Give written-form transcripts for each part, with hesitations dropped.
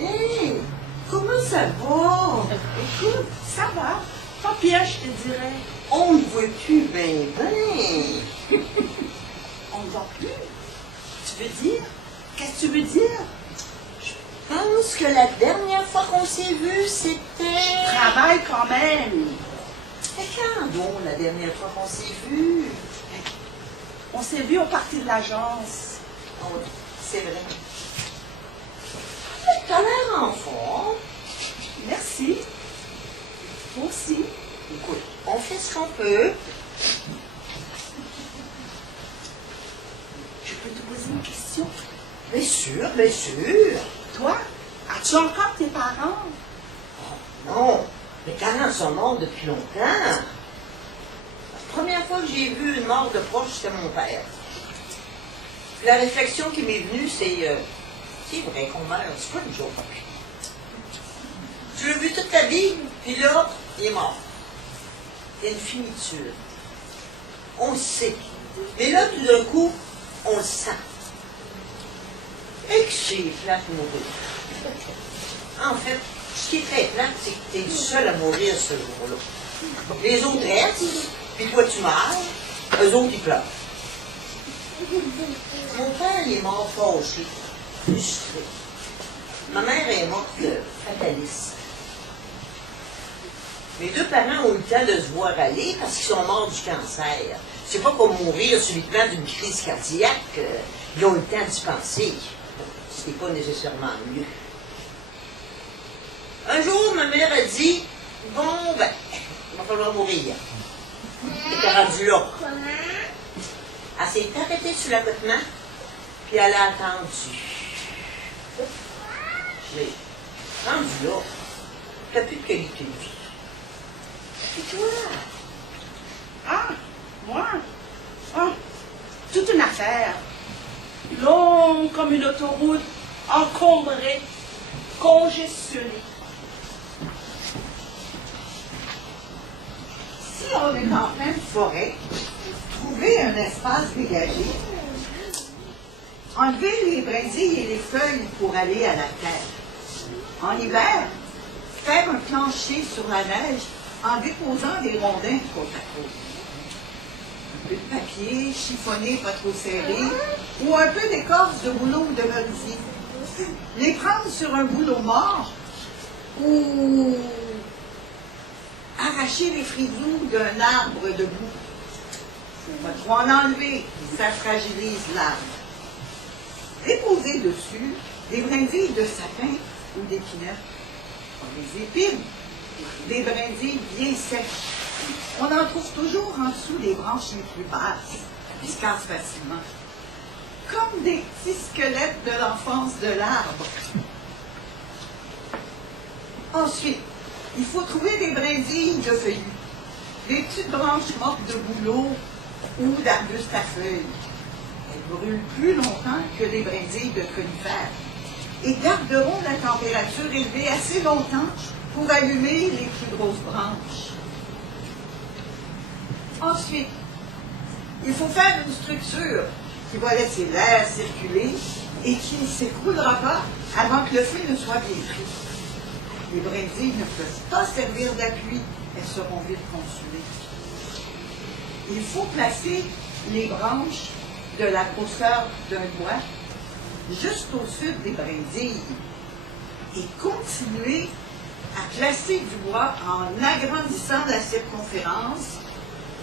Hey, comment ça va? Écoute, ça va. Pas pire, je te dirais. On ne voit plus ben. On ne va plus. Tu veux dire? Qu'est-ce que tu veux dire? Je pense que la dernière fois qu'on s'est vu, c'était... Travaille quand même. Mais quand donc, la dernière fois qu'on s'est vu? On s'est vu au parti de l'agence. Oh, c'est vrai. T'as l'air en forme. Merci. Toi aussi. Écoute, on fait ce qu'on peut. Je peux te poser une question? Bien sûr, bien sûr. Toi, as-tu encore tes parents? Oh, non, mes parents sont morts depuis longtemps. La première fois que j'ai vu une mort de proche, c'était mon père. Puis la réflexion qui m'est venue, c'est vrai qu'on meurt, c'est pas une joke. Tu l'as vu toute ta vie, puis là, il est mort. Il y a une finitude. On le sait. Mais là, tout d'un coup, on le sent. Et que c'est plate mourir. En fait, ce qui est très plate, c'est que tu es le seul à mourir ce jour-là. Les autres restent, puis toi tu meurs, eux autres ils pleurent. Mon père, il est mort fâché, frustré. Ma mère est morte fataliste. Mes deux parents ont eu le temps de se voir aller parce qu'ils sont morts du cancer. C'est pas comme mourir subitement d'une crise cardiaque. Ils ont eu le temps d'y penser. C'était pas nécessairement mieux. Un jour, ma mère a dit, bon, ben, il va falloir mourir. Elle était rendue là. Elle s'est arrêtée sur l'accotement, puis elle a attendu. J'ai rendu là. T'as plus de qualité de vie. Et toi? Ah, moi? Ah, toute une affaire. Longue comme une autoroute, encombrée, congestionnée. Si on est en pleine forêt, trouver un espace dégagé, enlever les brindilles et les feuilles pour aller à la terre. En hiver, faire un plancher sur la neige en déposant des rondins côte à côte. Un peu de papier, chiffonné, pas trop serré, ou un peu d'écorce de bouleau ou de merisier. Les prendre sur un boulot mort, ou arracher les frisous d'un arbre debout. Pas trop en enlever, ça fragilise l'arbre. Déposer dessus des brindilles de sapin ou d'épinette, des épines, des brindilles bien sèches. On en trouve toujours en dessous des branches les plus basses, qui se cassent facilement. Comme des petits squelettes de l'enfance de l'arbre. Ensuite, il faut trouver des brindilles de feuillus, des petites branches mortes de bouleau ou d'arbustes à feuilles. Elles brûlent plus longtemps que les brindilles de conifères et garderont la température élevée assez longtemps pour allumer les plus grosses branches. Ensuite, il faut faire une structure qui va laisser l'air circuler et qui ne s'écroulera pas avant que le feu ne soit bien pris. Les brindilles ne peuvent pas servir d'appui, elles seront vite consumées. Il faut placer les branches de la grosseur d'un doigt juste au sud des brindilles et continuer à placer du bois en agrandissant la circonférence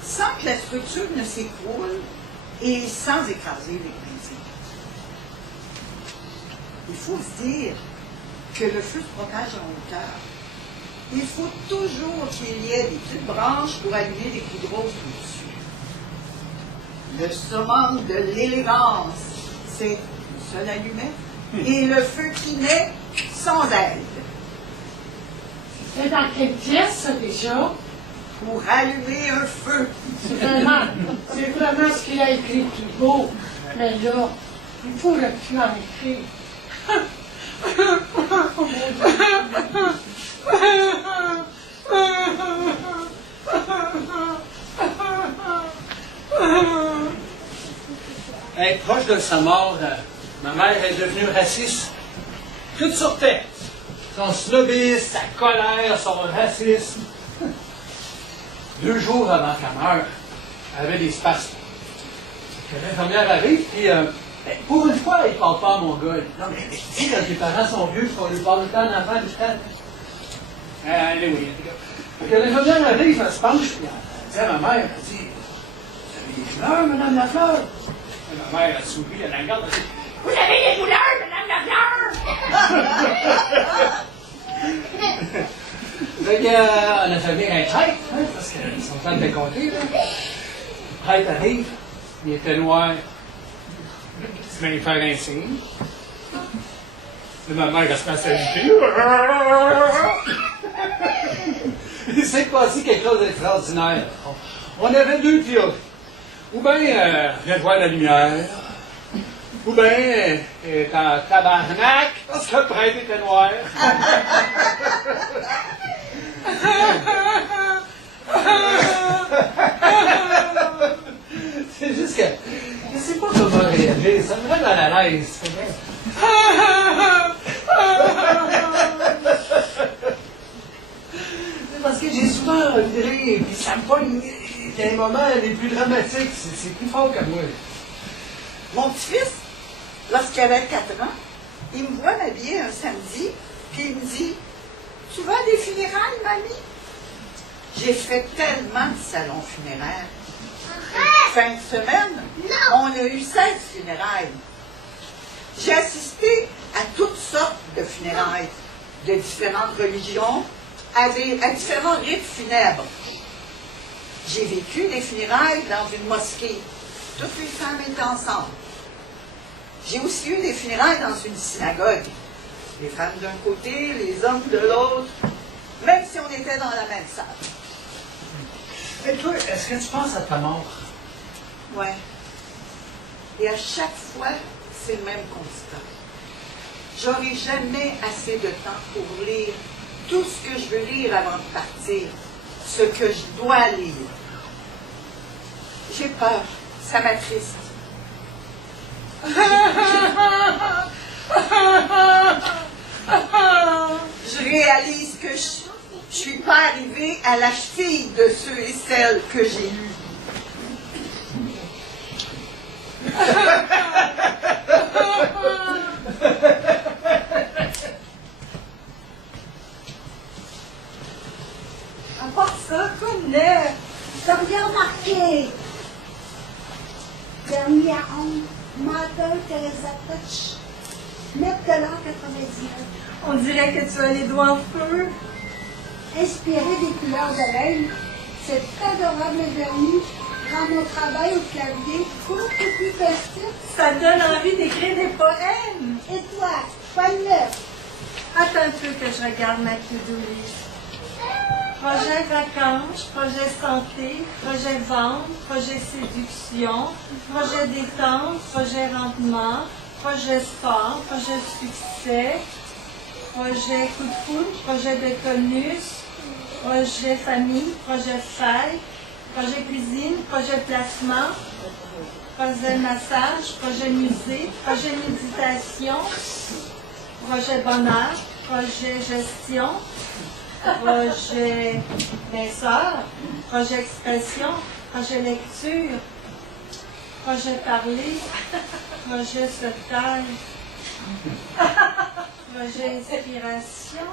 sans que la structure ne s'écroule et sans écraser les brindilles. Il faut se dire que le feu se propage en hauteur. Il faut toujours qu'il y ait des petites branches pour allumer les plus grosses au-dessus. Le summum de l'élégance, c'est une seule allumette et le feu qui naît sans aide. C'est dans quelle pièce, ça, déjà? Pour allumer un feu. C'est vraiment ce qu'il a écrit plus beau. Mais là, il faut le plus en écrire. Oh mon Dieu. Être proche de sa mort, ma mère est devenue raciste. Toute sur tête. son snobisme, sa colère, son racisme. 2 jours avant qu'elle meure, elle avait des spasmes. L'infirmière arrive, puis pour une fois, il ne parle pas à mon gars. Il dit, non, mais tu sais, quand tes parents sont vieux, on lui parle le temps d'enfant du temps. Allez, oui. Donc, l'infirmière arrive, elle se penche, puis elle dit à ma mère, elle dit, vous avez des douleurs, madame Lafleur? Et ma mère, elle sourit, elle la regarde, elle dit, vous avez des douleurs, madame Lafleur? Donc, on a fait venir un prêtre, hein, parce qu'ils sont en train de compter, là. Le prêtre arrive, il était noir. Il venait faire un signe. Et ma mère, elle se met à s'agiter. Il s'est passé quelque chose d'extraordinaire. On avait 2 théories. Ou bien, vient voir la lumière. Ou bien, elle est en tabarnak parce que le prêtre était noir. C'est juste que je ne sais pas comment réagir. Ça me met mal à l'aise. C'est parce que j'ai souvent un rire, puis ça me pogne dans les moments les plus dramatiques. C'est plus fort que moi. Mon petit-fils, lorsqu'il avait 4 ans, il me voit m'habiller un samedi, puis il me dit, tu vas à des funérailles, mamie? J'ai fait tellement de salons funéraires. Fin de semaine, on a eu 16 funérailles. J'ai assisté à toutes sortes de funérailles, de différentes religions, à différents rites funèbres. J'ai vécu des funérailles dans une mosquée. Toutes les femmes étaient ensemble. J'ai aussi eu des funérailles dans une synagogue. Les femmes d'un côté, les hommes de l'autre, même si on était dans la même salle. Et toi, est-ce que tu penses à ta mort? Ouais. Et à chaque fois, c'est le même constat. J'aurai jamais assez de temps pour lire tout ce que je veux lire avant de partir, ce que je dois lire. J'ai peur, ça m'attriste. Je réalise que je suis pas arrivée à la cheville de ceux et celles que j'ai eus. À part ça, comme l'air, t'as bien remarqué. Dernière honte, menteur Teresa Touch, $9,99. On dirait que tu as les doigts en feu. Inspiré des couleurs de laine, cet adorable vernis rend mon travail au clavier beaucoup plus festif. Ça donne envie d'écrire des poèmes. Et toi, quoi de neuf? Attends un peu que je regarde ma to-do list. Projet vacances, projet santé, projet vente, projet séduction, projet détente, projet rendement, projet sport, projet succès, projet coup de foudre, projet de tonus, projet famille, projet faille, projet cuisine, projet placement, projet massage, projet musée, projet méditation, projet bonheur, projet gestion, projet minceur, projet expression, projet lecture, projet parler, projet sauvetage, projet inspiration,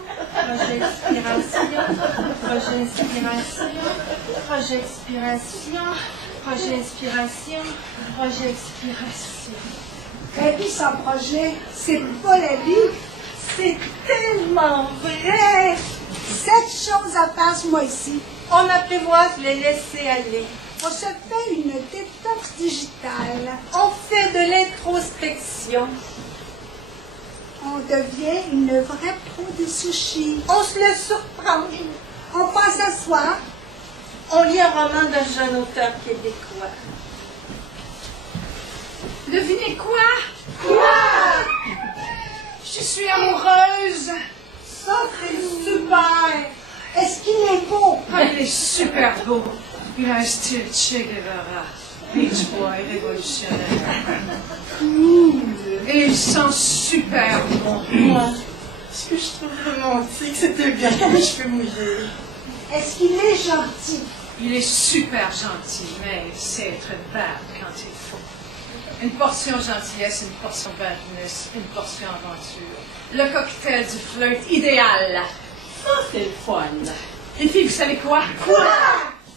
projet expiration, projet inspiration, projet expiration, projet inspiration, projet expiration. La vie sans projet, c'est pas la vie. C'est tellement vrai! 7 choses à faire ce mois-ci. On apprivoise les laisser aller. On se fait une détox digitale. On fait de l'introspection. On devient une vraie pro de sushi. On se laisse surprendre. On pense à soi. On lit un roman d'un jeune auteur québécois. Devinez quoi? Je suis amoureuse. Ça, c'est super! Est-ce qu'il est beau? Il est super beau. Il a un style Che Guevara. Beach Boy révolutionnaire. Et il sent super bon. Ce que je trouve romantique, c'est un gars qui a les cheveux mouillés. Est-ce qu'il est gentil? Il est super gentil, mais c'est être bad quand il faut. Une portion gentillesse, une portion badness, une portion aventure. Le cocktail du flirt idéal. Ça, c'est le fun. Les filles, vous savez quoi? Quoi?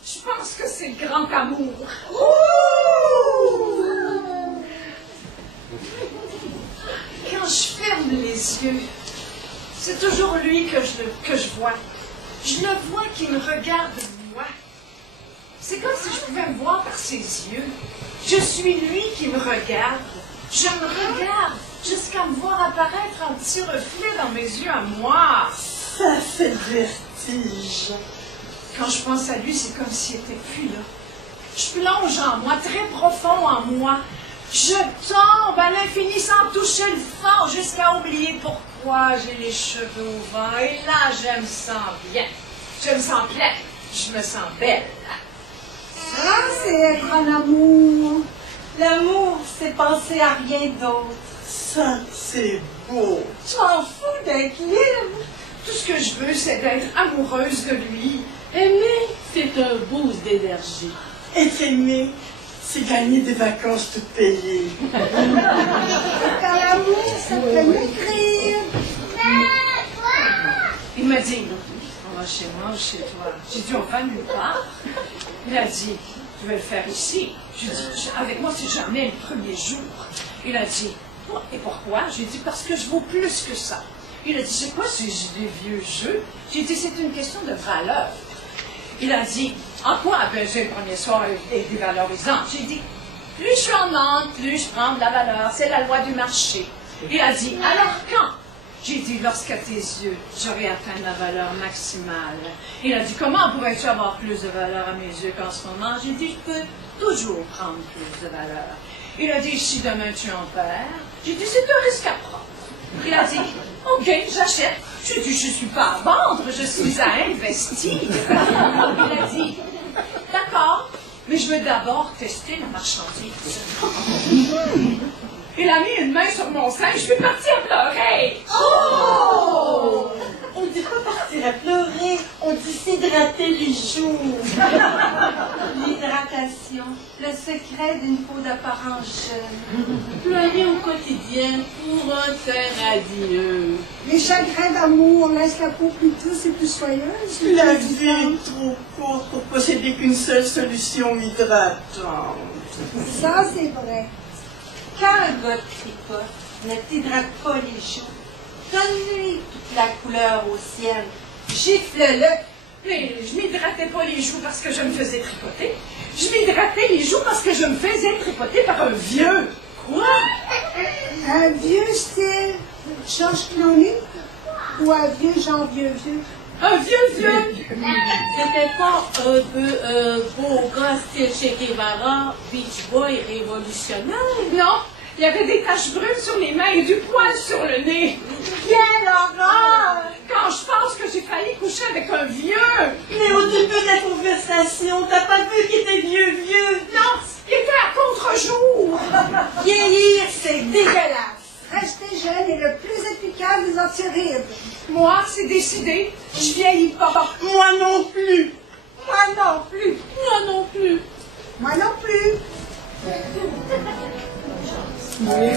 Je pense que c'est le grand amour. Quand je ferme les yeux, c'est toujours lui que je vois. Je le vois qui me regarde moi. C'est comme si je pouvais me voir par ses yeux. Je suis lui qui me regarde. Je me regarde jusqu'à me voir apparaître un petit reflet dans mes yeux à moi. Ça fait le vertige. Quand je pense à lui, c'est comme s'il n'était plus là. Je plonge en moi, très profond en moi. Je tombe à l'infini sans toucher le fond jusqu'à oublier pourquoi j'ai les cheveux au vent. Et là, je me sens bien. Je me sens pleine. Je me sens belle. Ça, c'est être en amour. L'amour, c'est penser à rien d'autre. Ça, c'est beau. Je m'en fous d'être libre. Tout ce que je veux, c'est d'être amoureuse de lui. Aimer, c'est un boost d'énergie. Être aimé, c'est gagner des vacances toutes payées. Quand l'amour, ça peut m'écrire. Il m'a dit, on va chez moi ou chez toi. J'ai dit, on va nulle part. Il a dit, tu veux le faire ici. J'ai dit, avec moi, c'est jamais le premier jour. Il a dit, et pourquoi? J'ai dit, parce que je vaux plus que ça. Il a dit, c'est quoi ces vieux jeux? J'ai dit, c'est une question de valeur. Il a dit, en quoi? Ben, j'ai le premier soir est dévalorisant. J'ai dit, plus je suis en Nantes, plus je prends de la valeur. C'est la loi du marché. Il a dit, alors quand? J'ai dit, lorsqu'à tes yeux, j'aurai atteint ma valeur maximale. Il a dit, comment pourrais-tu avoir plus de valeur à mes yeux qu'en ce moment? J'ai dit, je peux toujours prendre plus de valeur. Il a dit, si demain tu en perds? J'ai dit, c'est un risque à prendre. Il a dit, ok, j'achète. J'ai dit, je ne suis pas à vendre, je suis à investir. Il a dit, d'accord, mais je veux d'abord tester la marchandise. Il a mis une main sur mon sein, je suis partie à pleurer. Oh! On dit pas partir à pleurer, on dit s'hydrater les joues. L'hydratation, le secret d'une peau d'apparence jeune. Pleurer au quotidien pour un terre adieu. Les chagrins d'amour laissent la peau plus douce et plus soyeuse. La vie est trop courte pour posséder qu'une seule solution hydratante. Ça, c'est vrai. Quand un gars tripote, ne t'hydrate pas les joues. Donne-lui toute la couleur au ciel. Gifle-le. Mais je m'hydratais pas les joues parce que je me faisais tripoter. Je m'hydratais les joues parce que je me faisais tripoter par un vieux. Quoi? Un vieux style Georges Clooney ou un vieux genre vieux? Un vieux. C'était pas un peu beau gars style Che Guevara, Beach Boy révolutionnaire. Non, il y avait des taches brunes sur les mains et du poil sur le nez. Quelle horreur! Quand je pense que j'ai failli coucher avec un vieux. Mais au début de la conversation, t'as pas vu qu'il était vieux? Non, il était à contre-jour. Vieillir, c'est dégueulasse. Rester jeune est le plus efficace des anti-rides. Moi, c'est décidé. Je vieillis pas. Moi non plus. Moi non plus. Moi non plus. Moi non plus. Oui,